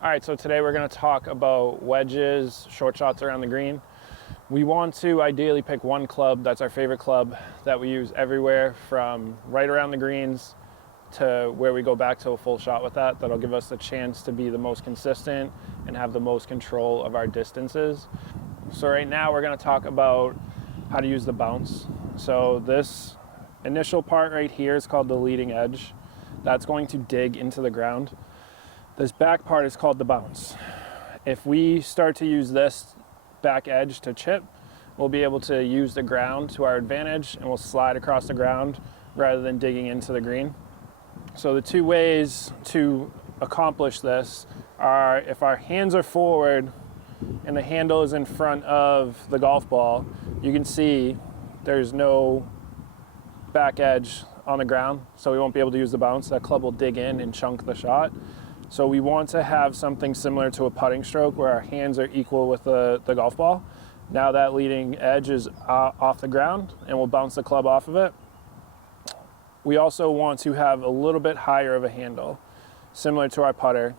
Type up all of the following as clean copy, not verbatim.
All right, so today we're going to talk about wedges, short shots around the green. We want to ideally pick one club that's our favorite club that we use everywhere, from right around the greens to where we go back to a full shot with that. That'll give us the chance to be the most consistent and have the most control of our distances. So right now we're going to talk about how to use the bounce. So this initial part right here is called the leading edge. That's going to dig into the ground. This back part is called the bounce. If we start to use this back edge to chip, we'll be able to use the ground to our advantage and we'll slide across the ground rather than digging into the green. So the two ways to accomplish this are if our hands are forward and the handle is in front of the golf ball, you can see there's no back edge on the ground, so we won't be able to use the bounce. That club will dig in and chunk the shot. So we want to have something similar to a putting stroke where our hands are equal with the golf ball. Now that leading edge is off the ground and we'll bounce the club off of it. We also want to have a little bit higher of a handle, similar to our putter,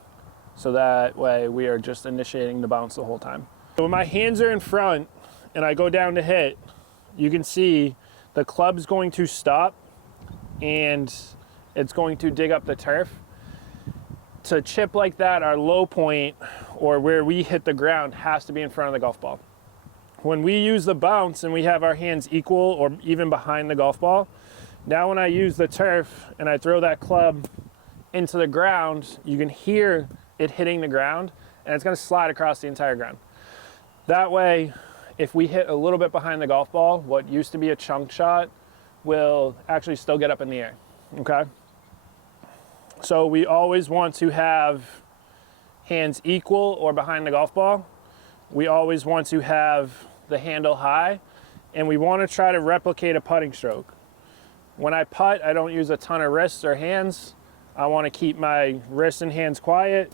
so that way we are just initiating the bounce the whole time. So when my hands are in front and I go down to hit, you can see the club's going to stop and it's going to dig up the turf. To chip like that, our low point, or where we hit the ground, has to be in front of the golf ball. When we use the bounce and we have our hands equal or even behind the golf ball, now when I use the turf and I throw that club into the ground, you can hear it hitting the ground and it's going to slide across the entire ground. That way, if we hit a little bit behind the golf ball, what used to be a chunk shot will actually still get up in the air, okay? So we always want to have hands equal or behind the golf ball. We always want to have the handle high, and we want to try to replicate a putting stroke. When I putt, I don't use a ton of wrists or hands. I want to keep my wrists and hands quiet,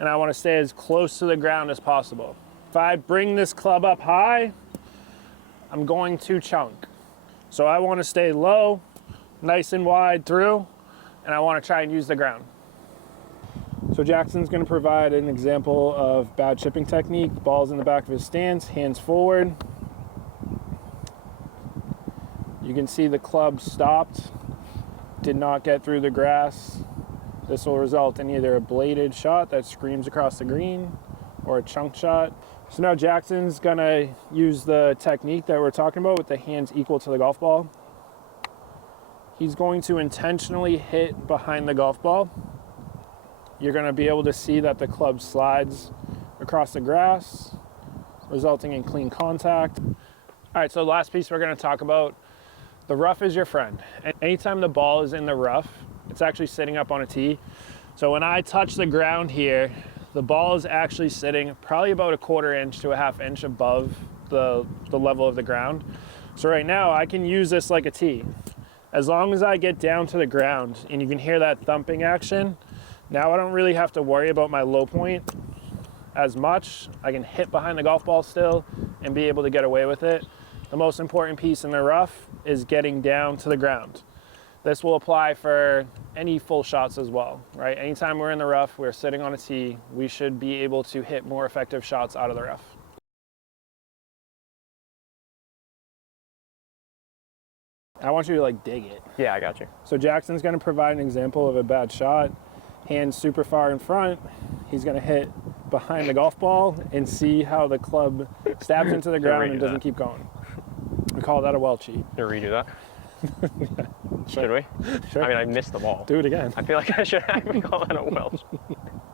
and I want to stay as close to the ground as possible. If I bring this club up high, I'm going to chunk. So I want to stay low, nice and wide through, and I want to try and use the ground. So Jackson's going to provide an example of bad chipping technique. Ball's in the back of his stance, hands forward. You can see the club stopped, did not get through the grass. This will result in either a bladed shot that screams across the green or a chunk shot. So now Jackson's going to use the technique that we're talking about with the hands equal to the golf ball. He's going to intentionally hit behind the golf ball. You're going to be able to see that the club slides across the grass, resulting in clean contact. All right, so the last piece we're going to talk about, the rough is your friend. And anytime the ball is in the rough, it's actually sitting up on a tee. So when I touch the ground here, the ball is actually sitting probably about a 1/4 inch to a 1/2 inch above the level of the ground. So right now I can use this like a tee. As long as I get down to the ground and you can hear that thumping action, now I don't really have to worry about my low point as much. I can hit behind the golf ball still and be able to get away with it. The most important piece in the rough is getting down to the ground. This will apply for any full shots as well, right? Anytime we're in the rough, we're sitting on a tee, we should be able to hit more effective shots out of the rough. I want you to like dig it. Yeah, I got you. So Jackson's going to provide an example of a bad shot. Hands super far in front. He's going to hit behind the golf ball and see how the club stabs into the ground and doesn't keep going. We call that a well cheat. To redo that? Yeah, Should we? Sure. I mean, I missed the ball. Do it again. I feel like I should actually call that a well.